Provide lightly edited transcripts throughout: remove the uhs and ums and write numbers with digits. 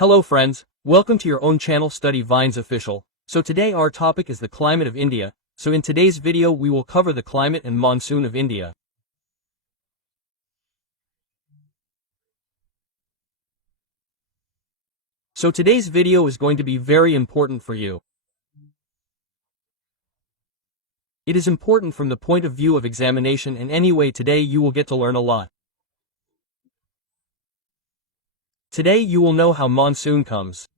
Hello friends, welcome to your own channel Study Vines Official. So today our topic is the climate of India. So in today's video we will cover the climate and monsoon of India. So today's video is going to be very important for you. It is important from the point of view of examination, and anyway today you will get to learn a lot. Today you will know how monsoon comes.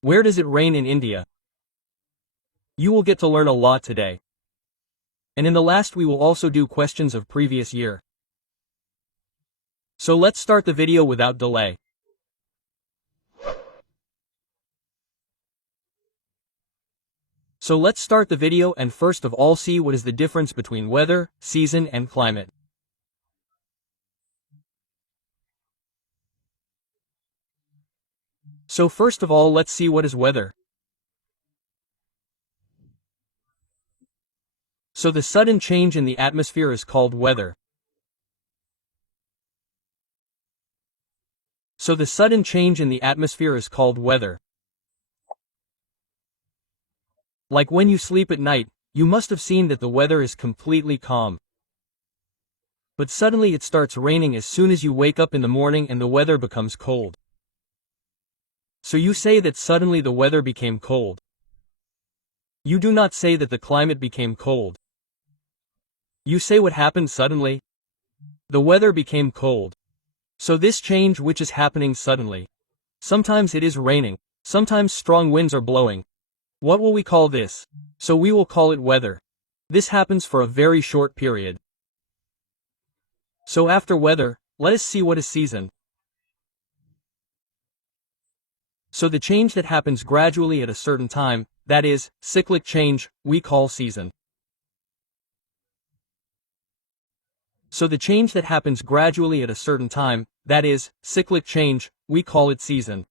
Where does it rain in India? You will get to learn a lot today. And in the last we will also do questions of previous year. So let's start the video without delay. So let's start the video and first of all see what is the difference between weather, season and climate. So first of all let's see what is weather. So the sudden change in the atmosphere is called weather. So the sudden change in the atmosphere is called weather. Like when you sleep at night, you must have seen that the weather is completely calm. But suddenly it starts raining as soon as you wake up in the morning and the weather becomes cold. So you say that suddenly the weather became cold. You do not say that the climate became cold. You say what happened suddenly? The weather became cold. So this change which is happening suddenly. Sometimes it is raining. Sometimes strong winds are blowing. What will we call this? So we will call it weather. This happens for a very short period. So after weather, let us see what is season. So the change that happens gradually at a certain time, that is, cyclic change, we call season. So the change that happens gradually at a certain time, that is, cyclic change, we call it season.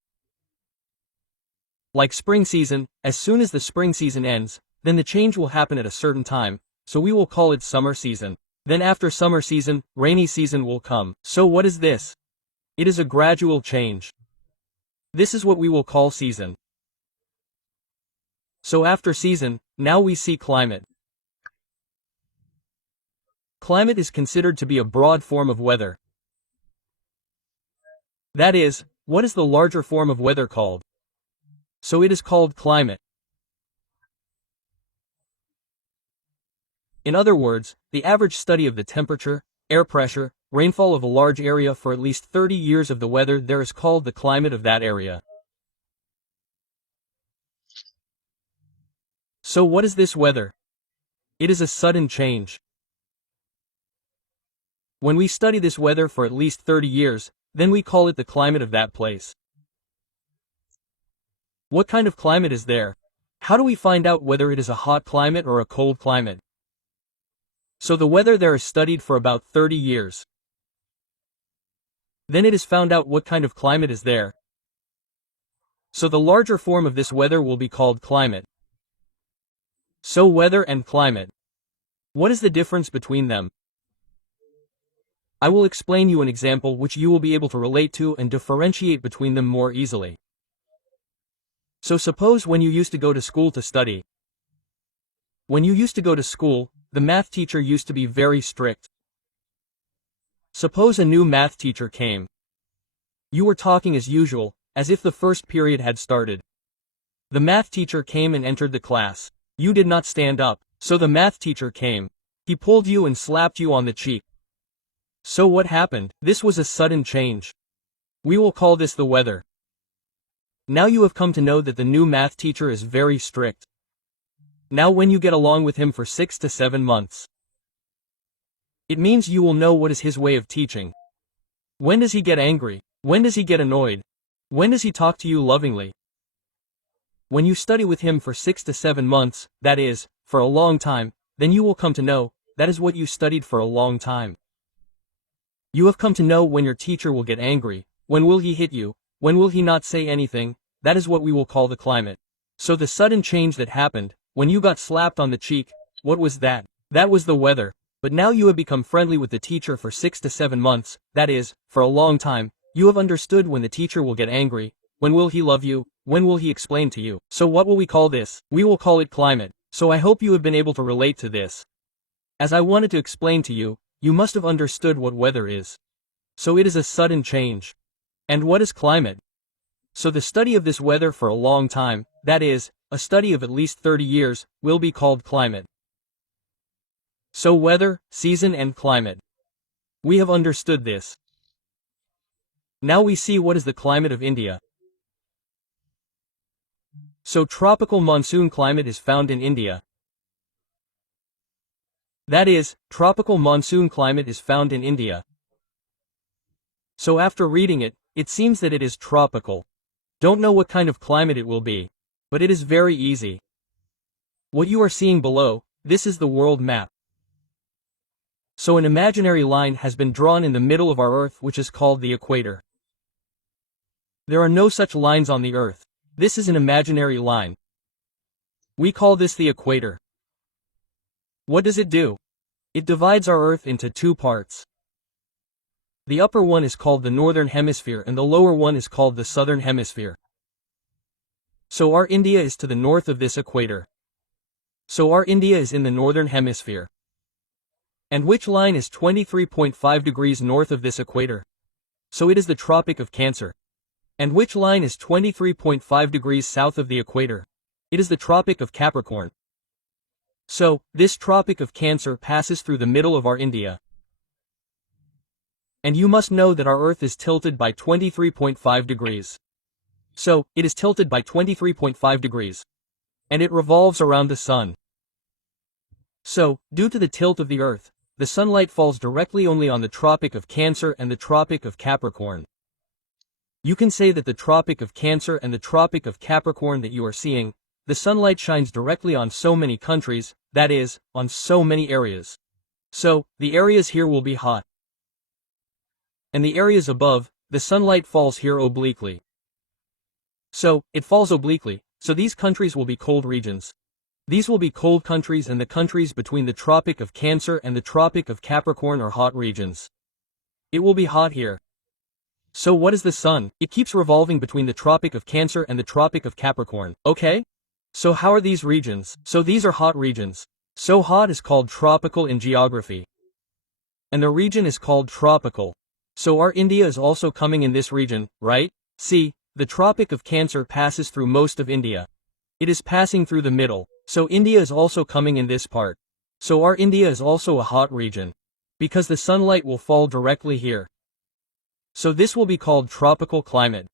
Like spring season, as soon as the spring season ends, then the change will happen at a certain time, so we will call it summer season. Then after summer season, rainy season will come. So what is this? It is a gradual change. This is what we will call season. So after season, now we see climate. Climate is considered to be a broad form of weather. That is, what is the larger form of weather called? So it is called climate. In other words, the average study of the temperature, air pressure, rainfall of a large area for at least 30 years of the weather there is called the climate of that area. So what is this weather? It is a sudden change. When we study this weather for at least 30 years, then we call it the climate of that place. What kind of climate is there? How do we find out whether it is a hot climate or a cold climate? So the weather there is studied for about 30 years. Then it is found out what kind of climate is there. So the larger form of this weather will be called climate. So weather and climate. What is the difference between them? I will explain you an example which you will be able to relate to and differentiate between them more easily. So suppose when you used to go to school to study. When you used to go to school, the math teacher used to be very strict. Suppose a new math teacher came. You were talking as usual, as if the first period had started. The math teacher came and entered the class. You did not stand up, so the math teacher came. He pulled you and slapped you on the cheek. So what happened? This was a sudden change. We will call this the weather. Now you have come to know that the new math teacher is very strict. Now when you get along with him for 6 to 7 months, it means you will know what is his way of teaching. When does he get angry? When does he get annoyed? When does he talk to you lovingly? When you study with him for 6 to 7 months, that is, for a long time, then you will come to know, that is what you studied for a long time. You have come to know when your teacher will get angry, when will he hit you, when will he not say anything, that is what we will call the climate. So the sudden change that happened, when you got slapped on the cheek, what was that? That was the weather. But now you have become friendly with the teacher for 6 to 7 months, that is, for a long time, You have understood when the teacher will get angry, when will he love you, when will he explain to you. So what will we call this? We will call it climate. So I hope you have been able to relate to this. As I wanted to explain to you, you must have understood what weather is. So it is a sudden change. And what is climate? So the study of this weather for a long time, that is, a study of at least 30 years, will be called climate. So weather, season and climate. We have understood this. Now we see what is the climate of India. So tropical monsoon climate is found in India. That is, tropical monsoon climate is found in India. So after reading it, it seems that it is tropical. Don't know what kind of climate it will be. But it is very easy. What you are seeing below, this is the world map. So an imaginary line has been drawn in the middle of our Earth which is called the equator. There are no such lines on the Earth. This is an imaginary line. We call this the equator. What does it do? It divides our Earth into two parts. The upper one is called the northern hemisphere and the lower one is called the southern hemisphere. So our India is to the north of this equator. So our India is in the northern hemisphere. And which line is 23.5 degrees north of this equator? So it is the Tropic of Cancer. And which line is 23.5 degrees south of the equator? It is the Tropic of Capricorn. So, this Tropic of Cancer passes through the middle of our India. And you must know that our Earth is tilted by 23.5 degrees. So, it is tilted by 23.5 degrees. And it revolves around the Sun. So, due to the tilt of the Earth, the sunlight falls directly only on the Tropic of Cancer and the Tropic of Capricorn. You can say that the Tropic of Cancer and the Tropic of Capricorn that you are seeing, the sunlight shines directly on so many countries, that is, on so many areas. So, the areas here will be hot. And the areas above, the sunlight falls here obliquely. So, it falls obliquely, so these countries will be cold regions. These will be cold countries and the countries between the Tropic of Cancer and the Tropic of Capricorn are hot regions. It will be hot here. So what is the Sun? It keeps revolving between the Tropic of Cancer and the Tropic of Capricorn, okay? So how are these regions? So these are hot regions. So hot is called tropical in geography. And the region is called tropical. So our India is also coming in this region, right? See, the Tropic of Cancer passes through most of India. It is passing through the middle, so India is also coming in this part. So our India is also a hot region. Because the sunlight will fall directly here. So this will be called tropical climate.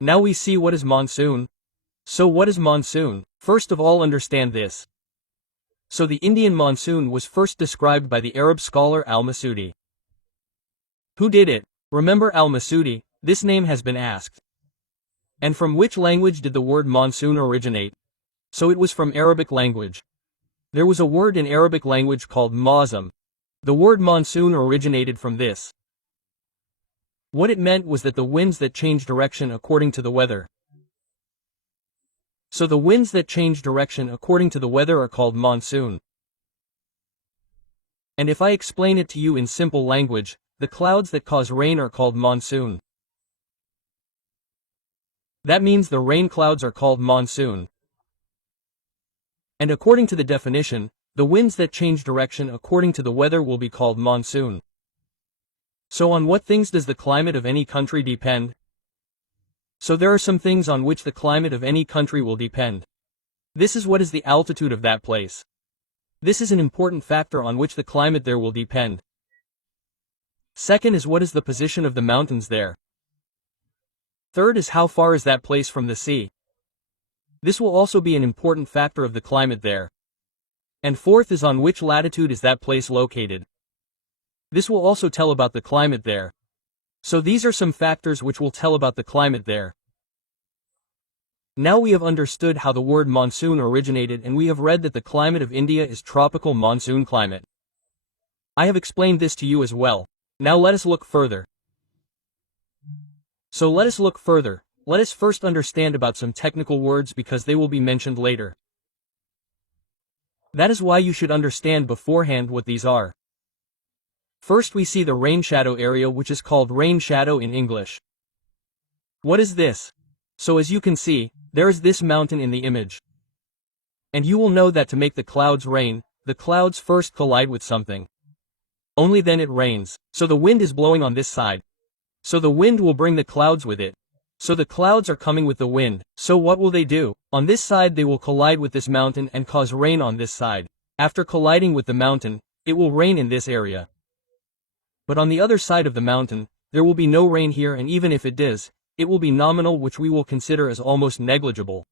Now we see what is monsoon. So what is monsoon? First of all understand this. So the Indian monsoon was first described by the Arab scholar al-Masudi. Who did it? Remember al-Masudi, this name has been asked. And from which language did the word monsoon originate? So it was from Arabic language. There was a word in Arabic language called mawsam. The word monsoon originated from this. What it meant was that the winds that change direction according to the weather. So the winds that change direction according to the weather are called monsoon. And if I explain it to you in simple language, the clouds that cause rain are called monsoon. That means the rain clouds are called monsoon. And according to the definition, the winds that change direction according to the weather will be called monsoon. So on what things does the climate of any country depend? So there are some things on which the climate of any country will depend. This is what is the altitude of that place. This is an important factor on which the climate there will depend. Second is what is the position of the mountains there. Third is how far is that place from the sea. This will also be an important factor of the climate there. And fourth is on which latitude is that place located. This will also tell about the climate there. So these are some factors which will tell about the climate there. Now we have understood how the word monsoon originated and we have read that the climate of India is tropical monsoon climate. I have explained this to you as well. Now let us look further. So let us look further. Let us first understand about some technical words because they will be mentioned later. That is why you should understand beforehand what these are. First we see the rain shadow area, which is called rain shadow in English. What is this? So as you can see, there is this mountain in the image. And you will know that to make the clouds rain, the clouds first collide with something. Only then it rains. So the wind is blowing on this side. So the wind will bring the clouds with it. So the clouds are coming with the wind. So what will they do? On this side they will collide with this mountain and cause rain on this side. After colliding with the mountain, it will rain in this area. But on the other side of the mountain, there will be no rain here, and even if it does, it will be nominal, which we will consider as almost negligible.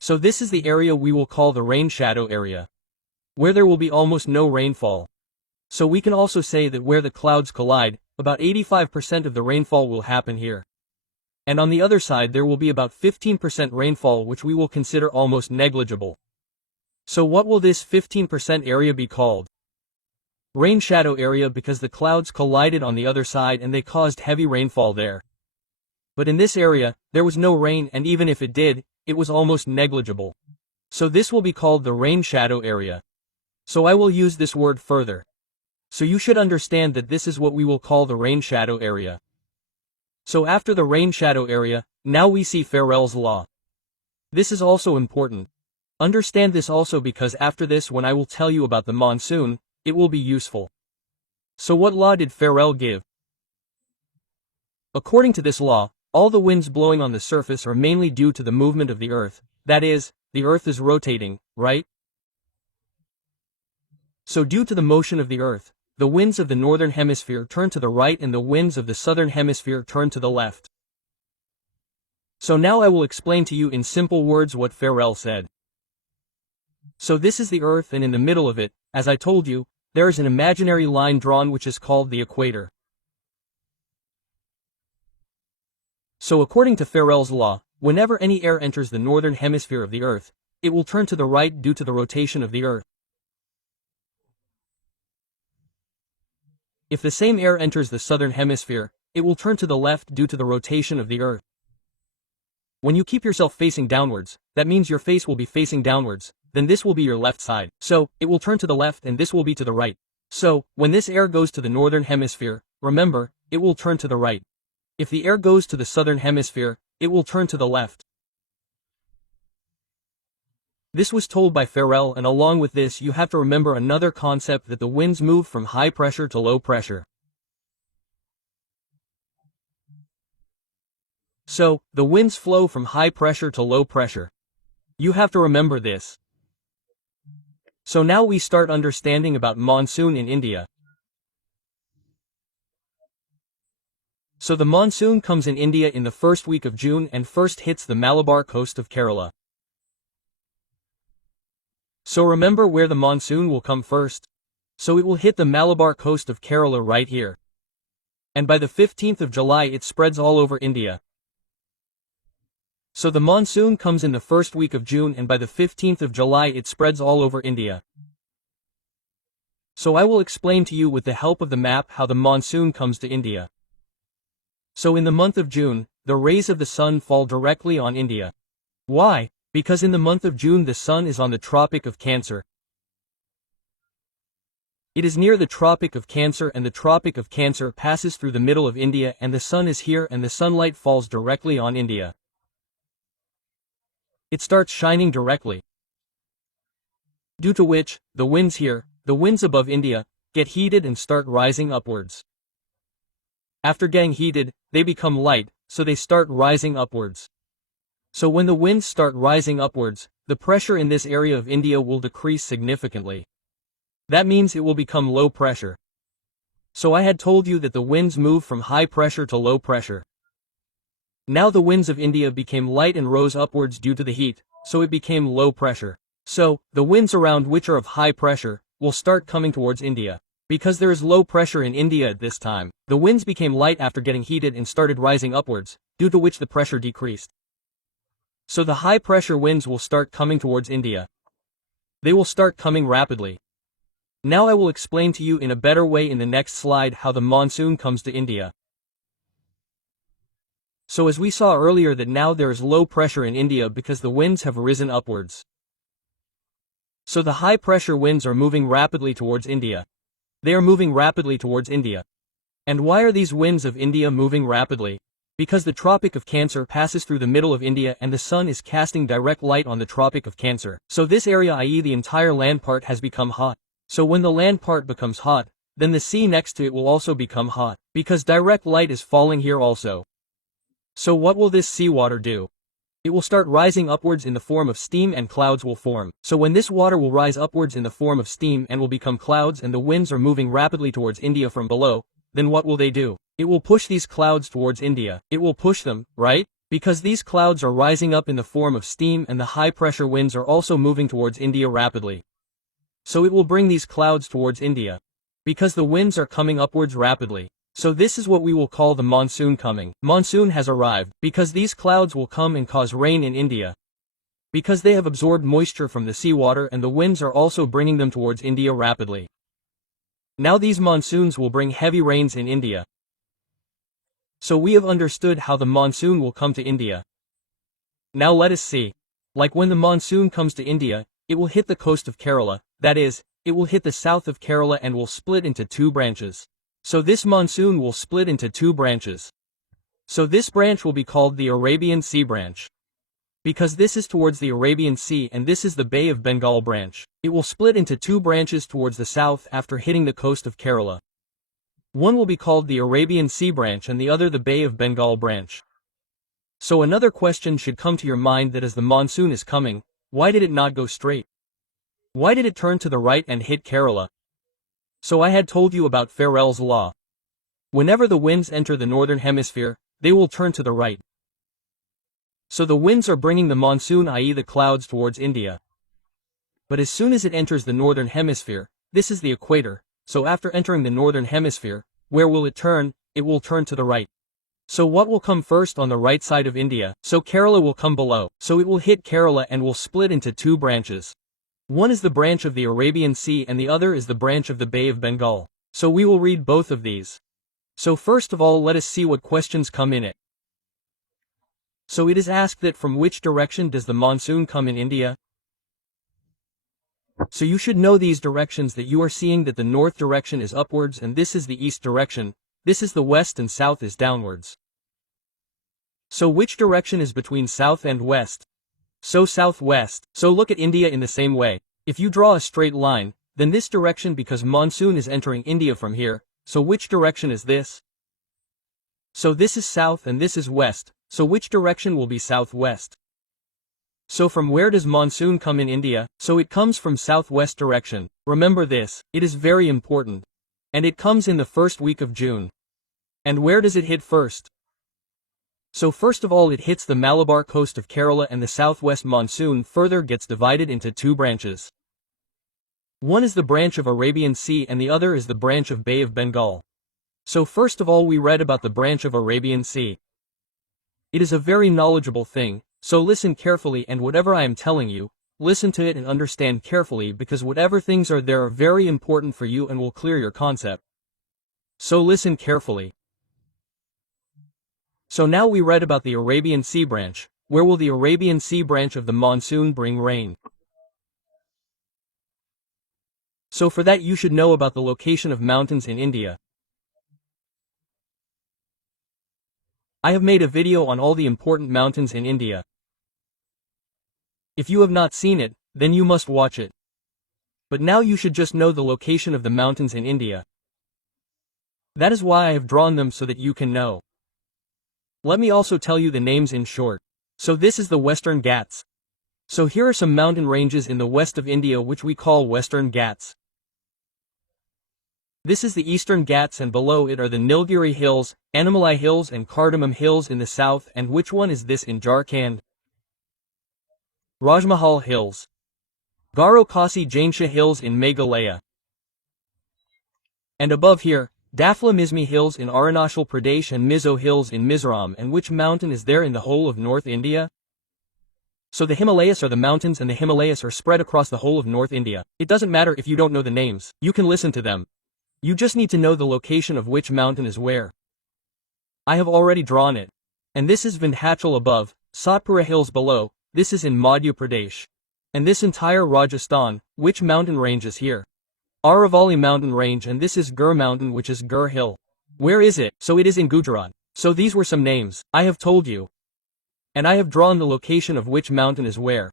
So this is the area we will call the rain shadow area, where there will be almost no rainfall. So we can also say that where the clouds collide, about 85% of the rainfall will happen here. And on the other side there will be about 15% rainfall, which we will consider almost negligible. So what will this 15% area be called? Rain shadow area, because the clouds collided on the other side and they caused heavy rainfall there. But in this area, there was no rain, and even if it did, it was almost negligible. So this will be called the rain shadow area. So I will use this word further. So you should understand that this is what we will call the rain shadow area. So after the rain shadow area, now we see Farrell's law. This is also important. Understand this also, because after this, when I will tell you about the monsoon, it will be useful. So what law did Farrell give? According to this law, all the winds blowing on the surface are mainly due to the movement of the earth. That is, the earth is rotating, right? So due to the motion of the earth, the winds of the northern hemisphere turn to the right and the winds of the southern hemisphere turn to the left. So now I will explain to you in simple words what Farrell said. So this is the earth, and in the middle of it, as I told you, there is an imaginary line drawn which is called the equator. So according to Farrell's law, whenever any air enters the northern hemisphere of the earth, it will turn to the right due to the rotation of the earth. If the same air enters the southern hemisphere, it will turn to the left due to the rotation of the earth. When you keep yourself facing downwards, that means your face will be facing downwards, then this will be your left side. So, it will turn to the left and this will be to the right. So, when this air goes to the northern hemisphere, remember, it will turn to the right. If the air goes to the southern hemisphere, it will turn to the left. This was told by Farrell, and along with this you have to remember another concept, that the winds move from high pressure to low pressure. So, the winds flow from high pressure to low pressure. You have to remember this. So now we start understanding about monsoon in India. So the monsoon comes in India in the first week of June and first hits the Malabar coast of Kerala. So remember where the monsoon will come first. So it will hit the Malabar coast of Kerala right here. And by the 15th of July it spreads all over India. So the monsoon comes in the first week of June, and by the 15th of July it spreads all over India. So I will explain to you with the help of the map how the monsoon comes to India. So in the month of June, the rays of the sun fall directly on India. Why? Because in the month of June the sun is on the Tropic of Cancer. It is near the Tropic of Cancer, and the Tropic of Cancer passes through the middle of India, and the sun is here and the sunlight falls directly on India. It starts shining directly. Due to which, the winds here, the winds above India, get heated and start rising upwards. After getting heated, they become light, so they start rising upwards. So when the winds start rising upwards, the pressure in this area of India will decrease significantly. That means it will become low pressure. So I had told you that the winds move from high pressure to low pressure. Now the winds of India became light and rose upwards due to the heat, so it became low pressure. So, the winds around which are of high pressure, will start coming towards India. Because there is low pressure in India at this time, the winds became light after getting heated and started rising upwards, due to which the pressure decreased. So the high pressure winds will start coming towards India. They will start coming rapidly. Now I will explain to you in a better way in the next slide how the monsoon comes to India. So as we saw earlier that now there is low pressure in India because the winds have risen upwards. So the high pressure winds are moving rapidly towards India. They are moving rapidly towards India. And why are these winds of India moving rapidly? Because the Tropic of Cancer passes through the middle of India and the sun is casting direct light on the Tropic of Cancer. So this area, i.e. the entire land part, has become hot. So when the land part becomes hot, then the sea next to it will also become hot, because direct light is falling here also. So what will this seawater do? It will start rising upwards in the form of steam and clouds will form. So when this water will rise upwards in the form of steam and will become clouds and the winds are moving rapidly towards India from below, then what will they do? It will push these clouds towards India. It will push them, right? Because these clouds are rising up in the form of steam and the high-pressure winds are also moving towards India rapidly. So it will bring these clouds towards India. Because the winds are coming upwards rapidly. So this is what we will call the monsoon coming. Monsoon has arrived, because these clouds will come and cause rain in India. Because they have absorbed moisture from the seawater and the winds are also bringing them towards India rapidly. Now these monsoons will bring heavy rains in India. So we have understood how the monsoon will come to India. Now let us see. Like when the monsoon comes to India, it will hit the coast of Kerala, that is, it will hit the south of Kerala and will split into two branches. So this monsoon will split into two branches. So this branch will be called the Arabian Sea branch. Because this is towards the Arabian Sea and this is the Bay of Bengal branch. It will split into two branches towards the south after hitting the coast of Kerala. One will be called the Arabian Sea branch and the other the Bay of Bengal branch. So another question should come to your mind, that as the monsoon is coming, why did it not go straight? Why did it turn to the right and hit Kerala? So I had told you about Farrell's law. Whenever the winds enter the northern hemisphere, they will turn to the right. So the winds are bringing the monsoon, i.e. the clouds, towards India. But as soon as it enters the northern hemisphere, this is the equator, so after entering the northern hemisphere, where will it turn? It will turn to the right. So what will come first on the right side of India? So Kerala will come below, so it will hit Kerala and will split into two branches. One is the branch of the Arabian Sea and the other is the branch of the Bay of Bengal. So we will read both of these. So first of all, let us see what questions come in it. So it is asked that from which direction does the monsoon come in India? So you should know these directions, that you are seeing that the north direction is upwards and this is the east direction, this is the west and south is downwards. So which direction is between south and west? So southwest. So look at India in the same way. If you draw a straight line, then this direction, because monsoon is entering India from here, so which direction is this? So this is south and this is west, so which direction will be southwest? So from where does monsoon come in India? So it comes from southwest direction. Remember this, it is very important. And it comes in the first week of June. And where does it hit first? So first of all it hits the Malabar coast of Kerala, and the southwest monsoon further gets divided into two branches. One is the branch of Arabian Sea and the other is the branch of Bay of Bengal. So first of all we read about the branch of Arabian Sea. It is a very knowledgeable thing, so listen carefully, and whatever I am telling you, listen to it and understand carefully, because whatever things are there are very important for you and will clear your concept. So listen carefully. So now we read about the Arabian Sea branch. Where will the Arabian Sea branch of the monsoon bring rain? So for that you should know about the location of mountains in India. I have made a video on all the important mountains in India. If you have not seen it, then you must watch it. But now you should just know the location of the mountains in India. That is why I have drawn them, so that you can know. Let me also tell you the names in short. So this is the Western Ghats. So here are some mountain ranges in the west of India which we call Western Ghats. This is the Eastern Ghats, and below it are the Nilgiri Hills, Animalai Hills and Cardamom Hills in the south. And which one is this in Jharkhand? Rajmahal Hills. Garo Khasi Jainsha Hills in Meghalaya. And above here, Dafla Mizmi Hills in Arunachal Pradesh and Mizo Hills in Mizoram. And which mountain is there in the whole of North India? So the Himalayas are the mountains, and the Himalayas are spread across the whole of North India. It doesn't matter if you don't know the names, you can listen to them. You just need to know the location of which mountain is where. I have already drawn it. And this is Vindhyachal above, Satpura Hills below, this is in Madhya Pradesh. And this entire Rajasthan, which mountain range is here? Aravalli mountain range, and this is Gur mountain, which is Gur hill. Where is it? So it is in Gujarat. So these were some names, I have told you. And I have drawn the location of which mountain is where.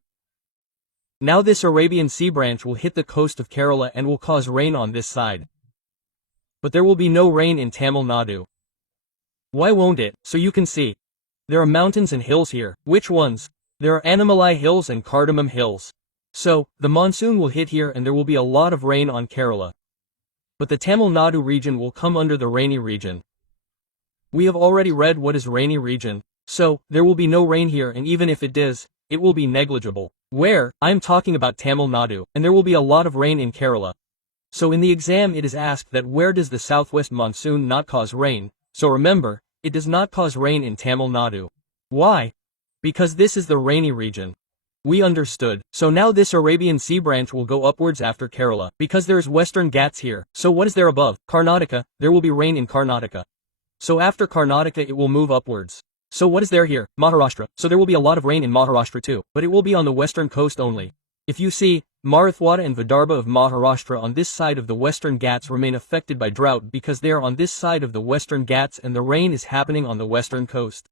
Now this Arabian Sea branch will hit the coast of Kerala and will cause rain on this side. But there will be no rain in Tamil Nadu. Why won't it? So you can see. There are mountains and hills here. Which ones? There are Animalai hills and Cardamom hills. So, the monsoon will hit here and there will be a lot of rain on Kerala. But the Tamil Nadu region will come under the rainy region. We have already read what is rainy region. So, there will be no rain here, and even if it does, it will be negligible. Where? I am talking about Tamil Nadu, and there will be a lot of rain in Kerala. So in the exam it is asked that where does the southwest monsoon not cause rain? So remember, it does not cause rain in Tamil Nadu. Why? Because this is the rainy region. We understood. So now this Arabian Sea branch will go upwards after Kerala, because there is Western Ghats here. So what is there above? Karnataka. There will be rain in Karnataka. So after Karnataka it will move upwards. So what is there here? Maharashtra. So there will be a lot of rain in Maharashtra too, but it will be on the western coast only. If you see, Marathwada and Vidarbha of Maharashtra on this side of the Western Ghats remain affected by drought because they are on this side of the Western Ghats and the rain is happening on the western coast.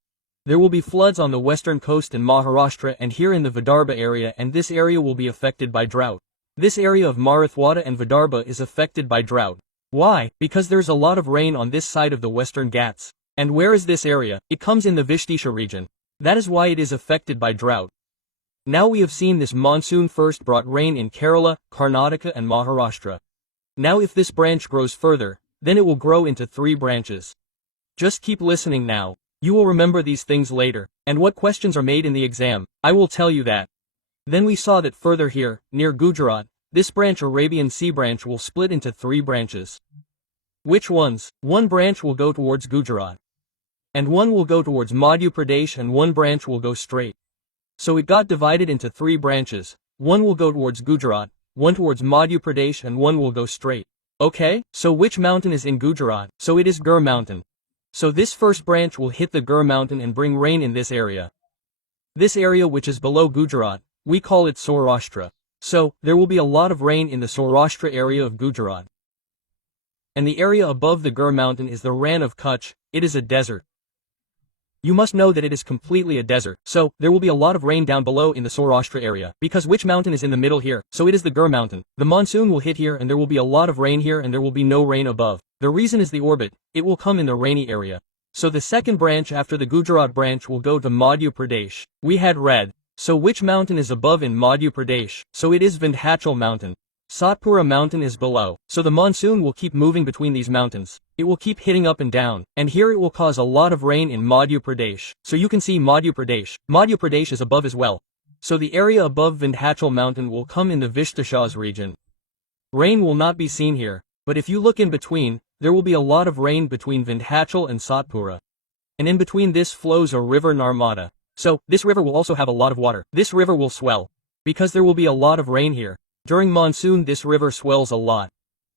There will be floods on the western coast in Maharashtra and here in the Vidarbha area, and this area will be affected by drought. This area of Marathwada and Vidarbha is affected by drought. Why? Because there's a lot of rain on this side of the Western Ghats. And where is this area? It comes in the Vishtisha region. That is why it is affected by drought. Now we have seen this monsoon first brought rain in Kerala, Karnataka and Maharashtra. Now if this branch grows further, then it will grow into 3 branches. Just keep listening now. You will remember these things later. And what questions are made in the exam, I will tell you that. Then we saw that further here, near Gujarat, this branch Arabian Sea branch will split into 3 branches. Which ones? One branch will go towards Gujarat. And one will go towards Madhya Pradesh and one branch will go straight. So it got divided into 3 branches. One will go towards Gujarat, one towards Madhya Pradesh and one will go straight. Okay, so which mountain is in Gujarat? So it is Gur mountain. So this first branch will hit the Gur mountain and bring rain in this area. This area which is below Gujarat, we call it Saurashtra. So, there will be a lot of rain in the Saurashtra area of Gujarat. And the area above the Gur mountain is the Rann of Kutch. It is a desert. You must know that it is completely a desert, so there will be a lot of rain down below in the Saurashtra area, because which mountain is in the middle here? So it is the Gur mountain. The monsoon will hit here and there will be a lot of rain here and there will be no rain above. The reason is the orbit, it will come in the rainy area. So the second branch after the Gujarat branch will go to Madhya Pradesh. We had read. So which mountain is above in Madhya Pradesh? So it is Vindhyachal mountain. Satpura mountain is below, so the monsoon will keep moving between these mountains. It will keep hitting up and down, and here it will cause a lot of rain in Madhya Pradesh. So you can see Madhya Pradesh. Madhya Pradesh is above as well. So the area above Vindhyachal mountain will come in the Vishtishas region. Rain will not be seen here, but if you look in between, there will be a lot of rain between Vindhyachal and Satpura. And in between this flows a river Narmada. So, this river will also have a lot of water. This river will swell. Because there will be a lot of rain here. During monsoon this river swells a lot.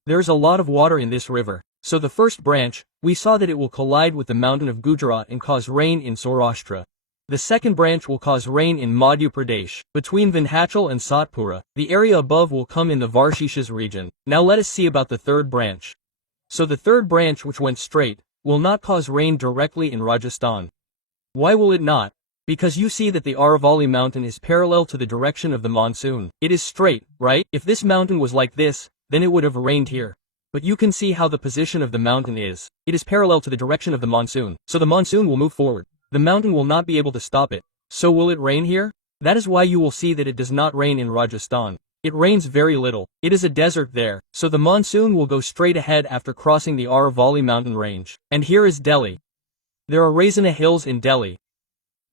There is a lot of water in this river. So the first branch, we saw that it will collide with the mountain of Gujarat and cause rain in Saurashtra. The second branch will cause rain in Madhya Pradesh. Between Vindhyachal and Satpura, the area above will come in the Varshishas region. Now let us see about the third branch. So the third branch which went straight, will not cause rain directly in Rajasthan. Why will it not? Because you see that the Aravalli mountain is parallel to the direction of the monsoon. It is straight, right? If this mountain was like this, then it would have rained here. But you can see how the position of the mountain is. It is parallel to the direction of the monsoon. So the monsoon will move forward. The mountain will not be able to stop it. So will it rain here? That is why you will see that it does not rain in Rajasthan. It rains very little. It is a desert there. So the monsoon will go straight ahead after crossing the Aravalli mountain range. And here is Delhi. There are Raisina hills in Delhi.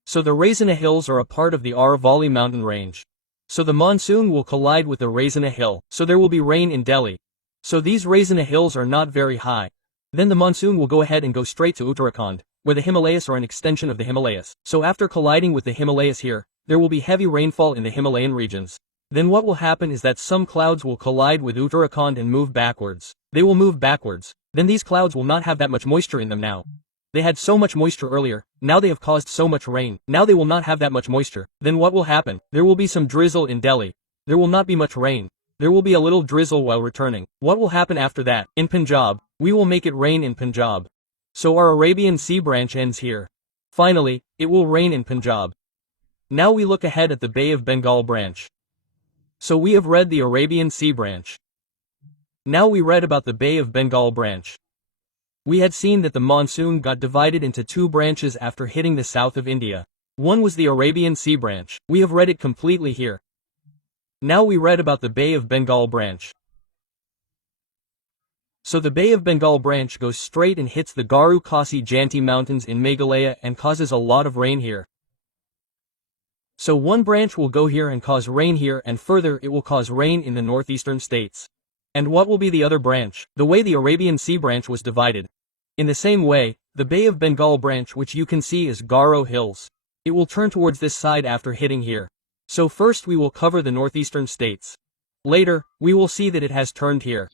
So the Raisina hills are a part of the Aravalli mountain range. So the monsoon will collide with the Raisina hill. So there will be rain in Delhi. So these Raisina hills are not very high. Then the monsoon will go ahead and go straight to Uttarakhand, where the Himalayas are an extension of the Himalayas. So after colliding with the Himalayas here, there will be heavy rainfall in the Himalayan regions. Then what will happen is that some clouds will collide with Uttarakhand and move backwards. They will move backwards. Then these clouds will not have that much moisture in them now. They had so much moisture earlier, now they have caused so much rain. Now they will not have that much moisture. Then what will happen? There will be some drizzle in Delhi. There will not be much rain. There will be a little drizzle while returning. What will happen after that? In Punjab, we will make it rain in Punjab. So our Arabian Sea branch ends here. Finally, it will rain in Punjab. Now we look ahead at the Bay of Bengal branch. So we have read the Arabian Sea branch. Now we read about the Bay of Bengal branch. We had seen that the monsoon got divided into two branches after hitting the south of India. One was the Arabian Sea branch. We have read it completely here. Now we read about the Bay of Bengal branch. So the Bay of Bengal branch goes straight and hits the Garu Khasi Janti mountains in Meghalaya and causes a lot of rain here. So one branch will go here and cause rain here, and further it will cause rain in the northeastern states. And what will be the other branch? The way the Arabian Sea branch was divided. In the same way, the Bay of Bengal branch, which you can see is Garo Hills, it will turn towards this side after hitting here. So first we will cover the northeastern states. Later, we will see that it has turned here.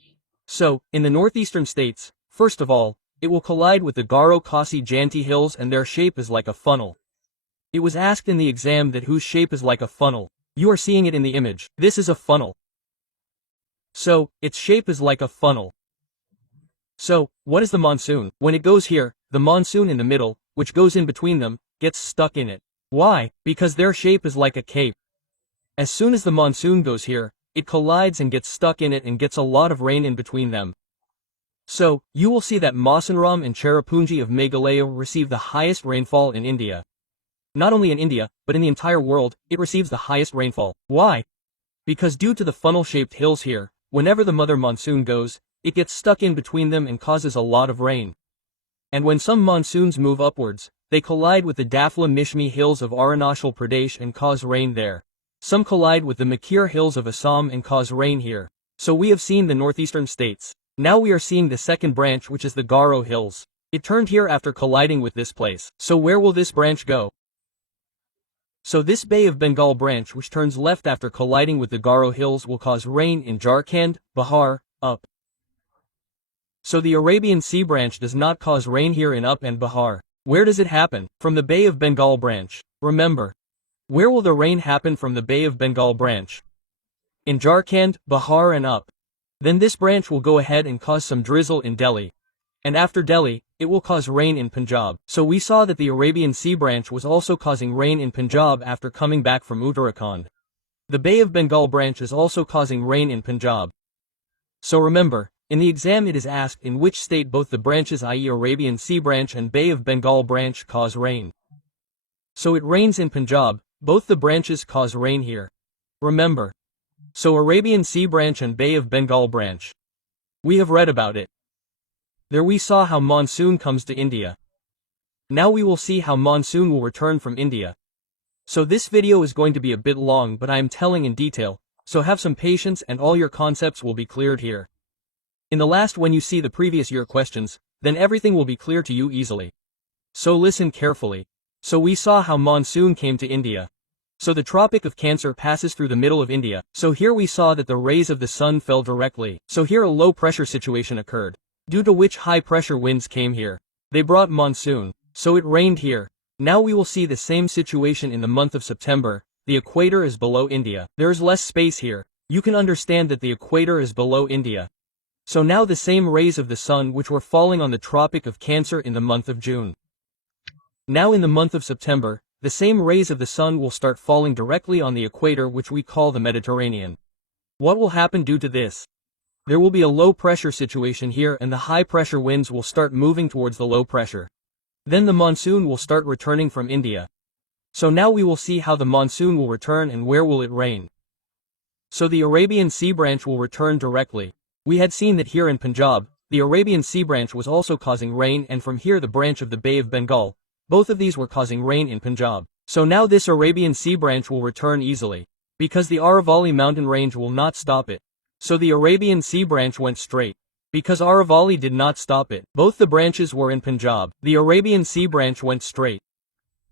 So, in the northeastern states, first of all, it will collide with the Garo Khasi Janti hills, and their shape is like a funnel. It was asked in the exam that whose shape is like a funnel. You are seeing it in the image. This is a funnel. So, its shape is like a funnel. So, what is the monsoon? When it goes here, the monsoon in the middle, which goes in between them, gets stuck in it. Why? Because their shape is like a cape. As soon as the monsoon goes here, it collides and gets stuck in it and gets a lot of rain in between them. So, you will see that Mawsynram and Cherrapunji of Meghalaya receive the highest rainfall in India. Not only in India, but in the entire world, it receives the highest rainfall. Why? Because due to the funnel-shaped hills here, whenever the mother monsoon goes, it gets stuck in between them and causes a lot of rain. And when some monsoons move upwards, they collide with the Dafla Mishmi hills of Arunachal Pradesh and cause rain there. Some collide with the Makir hills of Assam and cause rain here. So we have seen the northeastern states. Now we are seeing the second branch, which is the Garo hills. It turned here after colliding with this place. So where will this branch go? So this Bay of Bengal branch, which turns left after colliding with the Garo hills, will cause rain in Jharkhand, Bihar, up. So the Arabian Sea branch does not cause rain here in Up and Bihar. Where does it happen? From the Bay of Bengal branch. Remember. Where will the rain happen from the Bay of Bengal branch? In Jharkhand, Bihar and Up. Then this branch will go ahead and cause some drizzle in Delhi. And after Delhi, it will cause rain in Punjab. So we saw that the Arabian Sea branch was also causing rain in Punjab after coming back from Uttarakhand. The Bay of Bengal branch is also causing rain in Punjab. So remember, in the exam it is asked in which state both the branches, i.e. Arabian Sea branch and Bay of Bengal branch, cause rain. So it rains in Punjab, both the branches cause rain here. Remember. So Arabian Sea branch and Bay of Bengal branch. We have read about it. There we saw how monsoon comes to India. Now we will see how monsoon will return from India. So this video is going to be a bit long, but I am telling in detail, so have some patience and all your concepts will be cleared here. In the last, when you see the previous year questions, then everything will be clear to you easily. So listen carefully. So we saw how monsoon came to India. So the Tropic of Cancer passes through the middle of India. So here we saw that the rays of the sun fell directly. So here a low pressure situation occurred, due to which high pressure winds came here. They brought monsoon. So it rained here. Now we will see the same situation in the month of September. The equator is below India. There is less space here. You can understand that the equator is below India. So now the same rays of the sun which were falling on the Tropic of Cancer in the month of June. Now in the month of September, the same rays of the sun will start falling directly on the equator, which we call the Mediterranean. What will happen due to this? There will be a low pressure situation here and the high pressure winds will start moving towards the low pressure. Then the monsoon will start returning from India. So now we will see how the monsoon will return and where will it rain. So the Arabian Sea branch will return directly. We had seen that here in Punjab, the Arabian Sea branch was also causing rain, and from here the branch of the Bay of Bengal, both of these were causing rain in Punjab. So now this Arabian Sea branch will return easily, because the Aravalli mountain range will not stop it. So the Arabian Sea branch went straight, because Aravalli did not stop it. Both the branches were in Punjab. The Arabian Sea branch went straight.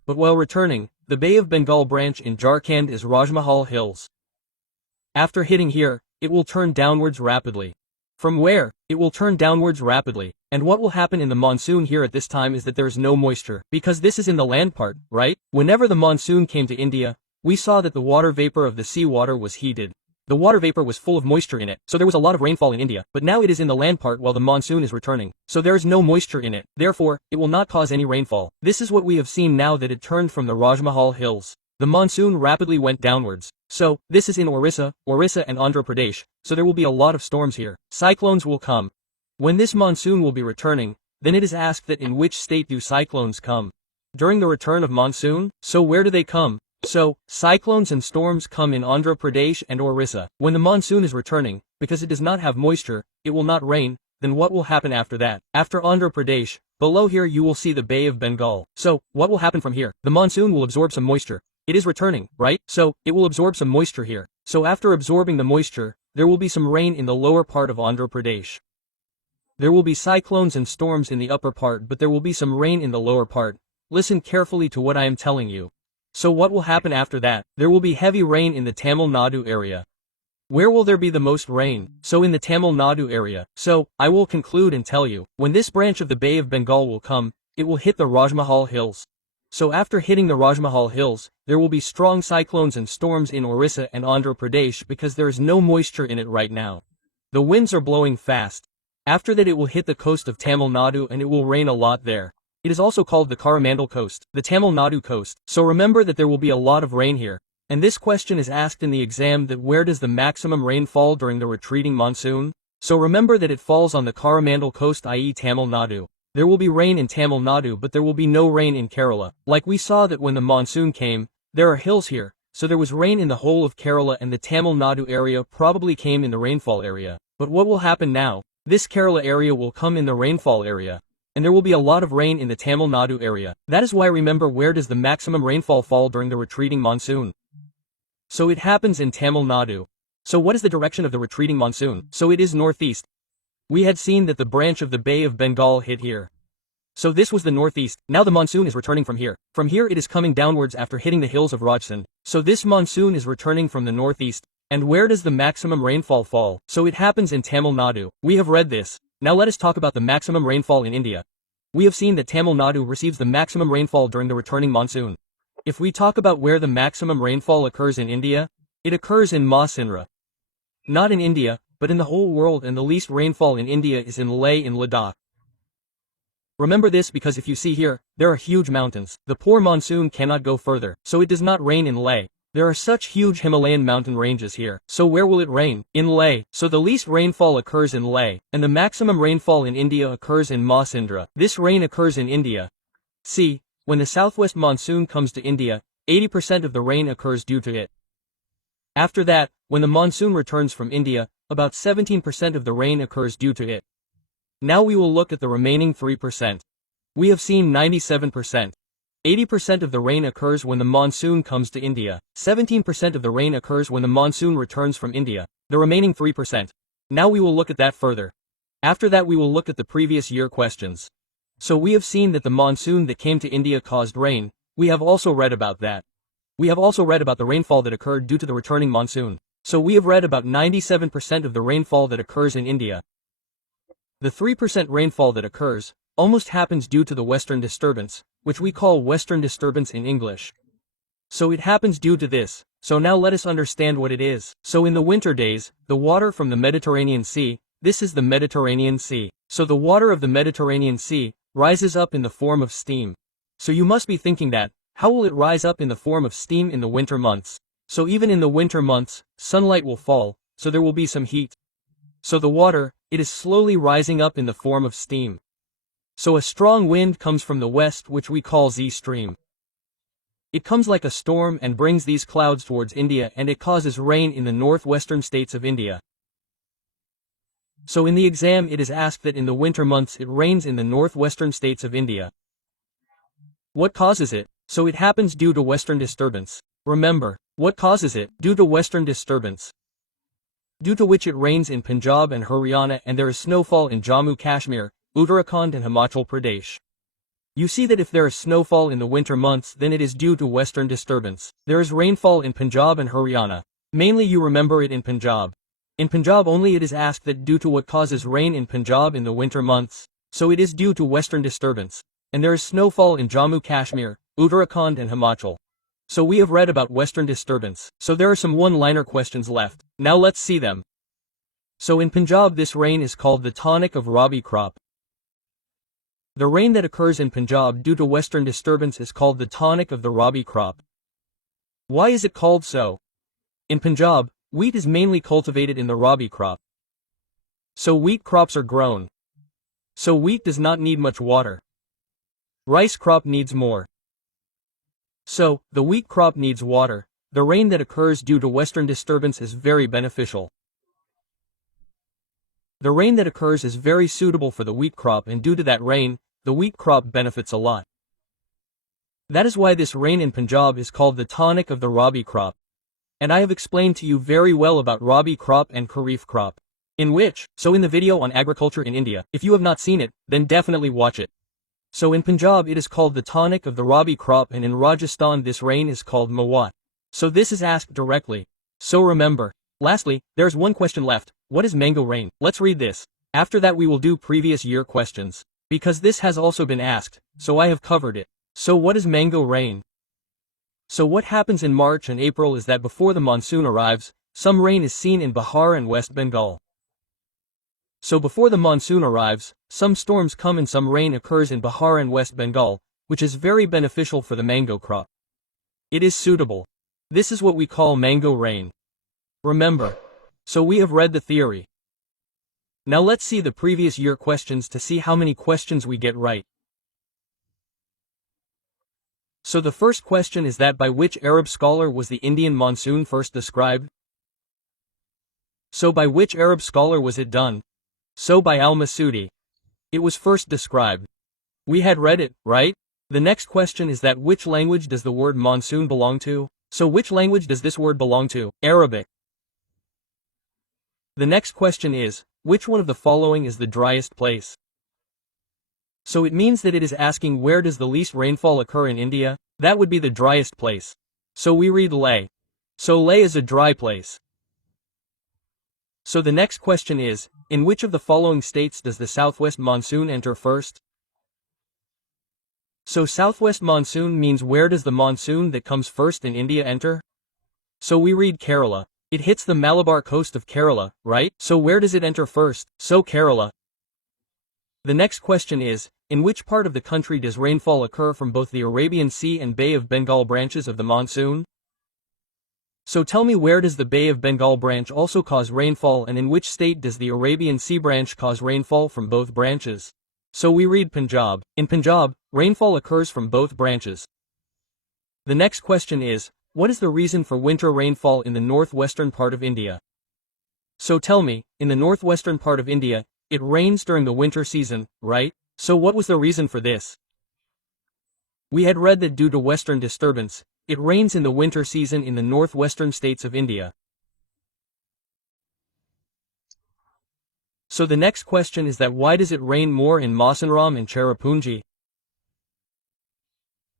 But while returning, the Bay of Bengal branch in Jharkhand is Rajmahal Hills. After hitting here, it will turn downwards rapidly. From where? It will turn downwards rapidly. And what will happen in the monsoon here at this time is that there is no moisture, because this is in the land part, right? Whenever the monsoon came to India, we saw that the water vapor of the sea water was heated. The water vapor was full of moisture in it, so there was a lot of rainfall in India, but now it is in the land part while the monsoon is returning, so there is no moisture in it, therefore, it will not cause any rainfall. This is what we have seen now that it turned from the Rajmahal hills. The monsoon rapidly went downwards. So, this is in Orissa and Andhra Pradesh, so there will be a lot of storms here. Cyclones will come. When this monsoon will be returning, then it is asked that in which state do cyclones come? During the return of monsoon? So where do they come? So, cyclones and storms come in Andhra Pradesh and Orissa. When the monsoon is returning, because it does not have moisture, it will not rain, then what will happen after that? After Andhra Pradesh, below here you will see the Bay of Bengal. So, what will happen from here? The monsoon will absorb some moisture. It is returning, right? So, it will absorb some moisture here. So after absorbing the moisture, there will be some rain in the lower part of Andhra Pradesh. There will be cyclones and storms in the upper part, but there will be some rain in the lower part. Listen carefully to what I am telling you. So what will happen after that? There will be heavy rain in the Tamil Nadu area. Where will there be the most rain? So in the Tamil Nadu area. So, I will conclude and tell you, when this branch of the Bay of Bengal will come, it will hit the Rajmahal hills. So after hitting the Rajmahal hills, there will be strong cyclones and storms in Orissa and Andhra Pradesh because there is no moisture in it right now. The winds are blowing fast. After that it will hit the coast of Tamil Nadu and it will rain a lot there. It is also called the Coromandel coast, the Tamil Nadu coast. So remember that there will be a lot of rain here. And this question is asked in the exam that where does the maximum rain fall during the retreating monsoon? So remember that it falls on the Coromandel coast, i.e. Tamil Nadu. There will be rain in Tamil Nadu but there will be no rain in Kerala. Like we saw that when the monsoon came, there are hills here, so there was rain in the whole of Kerala and the Tamil Nadu area probably came in the rainfall area. But what will happen now? This Kerala area will come in the rainfall area. And there will be a lot of rain in the Tamil Nadu area. That is why remember where does the maximum rainfall fall during the retreating monsoon? So it happens in Tamil Nadu. So what is the direction of the retreating monsoon? So it is northeast. We had seen that the branch of the Bay of Bengal hit here. So this was the northeast. Now the monsoon is returning from here. From here it is coming downwards after hitting the hills of Rajasthan. So this monsoon is returning from the northeast. And where does the maximum rainfall fall? So it happens in Tamil Nadu. We have read this. Now let us talk about the maximum rainfall in India. We have seen that Tamil Nadu receives the maximum rainfall during the returning monsoon. If we talk about where the maximum rainfall occurs in India, it occurs in Mausindra. Not in India, but in the whole world, and the least rainfall in India is in Leh in Ladakh. Remember this because if you see here, there are huge mountains. The poor monsoon cannot go further, so it does not rain in Leh. There are such huge Himalayan mountain ranges here. So where will it rain? In Leh. So the least rainfall occurs in Leh, and the maximum rainfall in India occurs in Mausindra. This rain occurs in India. See, when the southwest monsoon comes to India, 80% of the rain occurs due to it. After that, when the monsoon returns from India, about 17% of the rain occurs due to it. Now we will look at the remaining 3%. We have seen 97%. 80% of the rain occurs when the monsoon comes to India. 17% of the rain occurs when the monsoon returns from India. The remaining 3%. Now we will look at that further. After that we will look at the previous year questions. So we have seen that the monsoon that came to India caused rain. We have also read about that. We have also read about the rainfall that occurred due to the returning monsoon. So we have read about 97% of the rainfall that occurs in India. The 3% rainfall that occurs almost happens due to the western disturbance, which we call western disturbance in English. So it happens due to this. So now let us understand what it is. So in the winter days, the water from the Mediterranean Sea, this is the Mediterranean Sea. So the water of the Mediterranean Sea rises up in the form of steam. So you must be thinking that, how will it rise up in the form of steam in the winter months? So even in the winter months, sunlight will fall, so there will be some heat. So the water, it is slowly rising up in the form of steam. So a strong wind comes from the west which we call Z-stream. It comes like a storm and brings these clouds towards India and it causes rain in the northwestern states of India. So in the exam it is asked that in the winter months it rains in the northwestern states of India. What causes it? So it happens due to western disturbance. Remember, what causes it? Due to western disturbance. Due to which it rains in Punjab and Haryana and there is snowfall in Jammu Kashmir, Uttarakhand and Himachal Pradesh. You see that if there is snowfall in the winter months then it is due to western disturbance. There is rainfall in Punjab and Haryana. Mainly you remember it in Punjab. In Punjab only it is asked that due to what causes rain in Punjab in the winter months. So it is due to western disturbance. And there is snowfall in Jammu Kashmir, Uttarakhand and Himachal. So we have read about Western disturbance, so there are some one-liner questions left. Now let's see them. So in Punjab this rain is called the tonic of Rabi crop. The rain that occurs in Punjab due to Western disturbance is called the tonic of the Rabi crop. Why is it called so? In Punjab, wheat is mainly cultivated in the Rabi crop. So wheat crops are grown. So wheat does not need much water. Rice crop needs more. So, the wheat crop needs water. The rain that occurs due to Western disturbance is very beneficial. The rain that occurs is very suitable for the wheat crop, and due to that rain, the wheat crop benefits a lot. That is why this rain in Punjab is called the tonic of the Rabi crop. And I have explained to you very well about Rabi crop and Kharif crop. In the video on agriculture in India, if you have not seen it, then definitely watch it. So in Punjab it is called the tonic of the Rabi crop, and in Rajasthan this rain is called Mawat. So this is asked directly. So remember. Lastly, there's one question left. What is mango rain? Let's read this. After that we will do previous year questions. Because this has also been asked, so I have covered it. So what is mango rain? So what happens in March and April is that before the monsoon arrives, some rain is seen in Bihar and West Bengal. So before the monsoon arrives, some storms come and some rain occurs in Bihar and West Bengal, which is very beneficial for the mango crop. It is suitable. This is what we call mango rain. Remember. So we have read the theory. Now let's see the previous year questions to see how many questions we get right. So the first question is that by which Arab scholar was the Indian monsoon first described? So by which Arab scholar was it done? So by al-Masudi. It was first described. We had read it, right? The next question is that which language does the word monsoon belong to? So which language does this word belong to? Arabic. The next question is, which one of the following is the driest place? So it means that it is asking where does the least rainfall occur in India? That would be the driest place. So we read Leh. So Leh is a dry place. So the next question is, in which of the following states does the southwest monsoon enter first? So southwest monsoon means where does the monsoon that comes first in India enter? So we read Kerala. It hits the Malabar coast of Kerala, right? So where does it enter first? So Kerala. The next question is, in which part of the country does rainfall occur from both the Arabian Sea and Bay of Bengal branches of the monsoon? So tell me, where does the Bay of Bengal branch also cause rainfall, and in which state does the Arabian Sea branch cause rainfall from both branches? So we read Punjab. In Punjab, rainfall occurs from both branches. The next question is, what is the reason for winter rainfall in the northwestern part of India? So tell me, in the northwestern part of India, it rains during the winter season, right? So what was the reason for this? We had read that due to Western disturbance, it rains in the winter season in the northwestern states of India. So the next question is that why does it rain more in Mawsynram and Cherrapunji?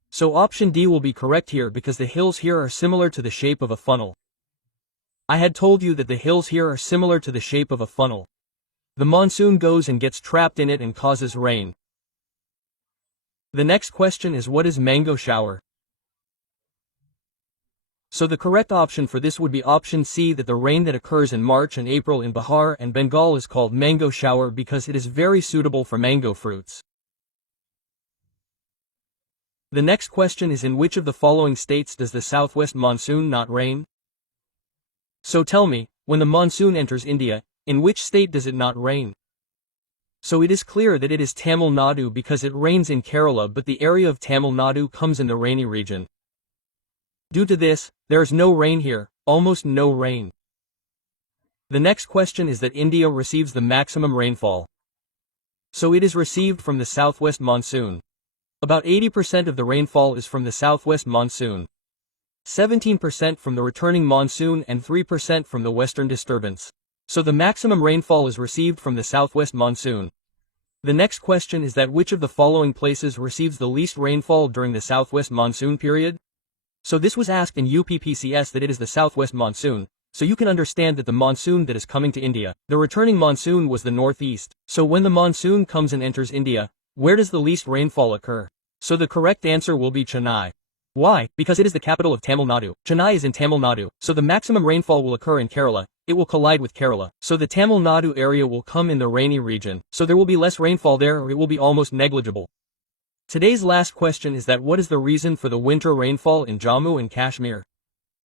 So option D will be correct here because the hills here are similar to the shape of a funnel. I had told you that the hills here are similar to the shape of a funnel. The monsoon goes and gets trapped in it and causes rain. The next question is, what is mango shower? So the correct option for this would be option C, that the rain that occurs in March and April in Bihar and Bengal is called mango shower because it is very suitable for mango fruits. The next question is, in which of the following states does the southwest monsoon not rain? So tell me, when the monsoon enters India, in which state does it not rain? So it is clear that it is Tamil Nadu because it rains in Kerala, but the area of Tamil Nadu comes in the rainy region. Due to this, there is no rain here, almost no rain. The next question is that India receives the maximum rainfall. So it is received from the southwest monsoon. About 80% of the rainfall is from the southwest monsoon. 17% from the returning monsoon and 3% from the western disturbance. So the maximum rainfall is received from the southwest monsoon. The next question is that which of the following places receives the least rainfall during the southwest monsoon period? So this was asked in UPPCS that it is the southwest monsoon, so you can understand that the monsoon that is coming to India, the returning monsoon was the northeast. So when the monsoon comes and enters India, where does the least rainfall occur? So the correct answer will be Chennai. Why? Because it is the capital of Tamil Nadu. Chennai is in Tamil Nadu, so the maximum rainfall will occur in Kerala. It will collide with Kerala, so the Tamil Nadu area will come in the rainy region, so there will be less rainfall there or it will be almost negligible. Today's last question is that what is the reason for the winter rainfall in Jammu and Kashmir?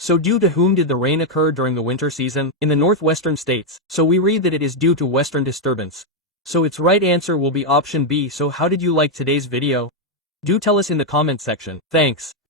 So due to whom did the rain occur during the winter season? In the northwestern states, so we read that it is due to western disturbance. So its right answer will be option B. So how did you like today's video? Do tell us in the comment section. Thanks.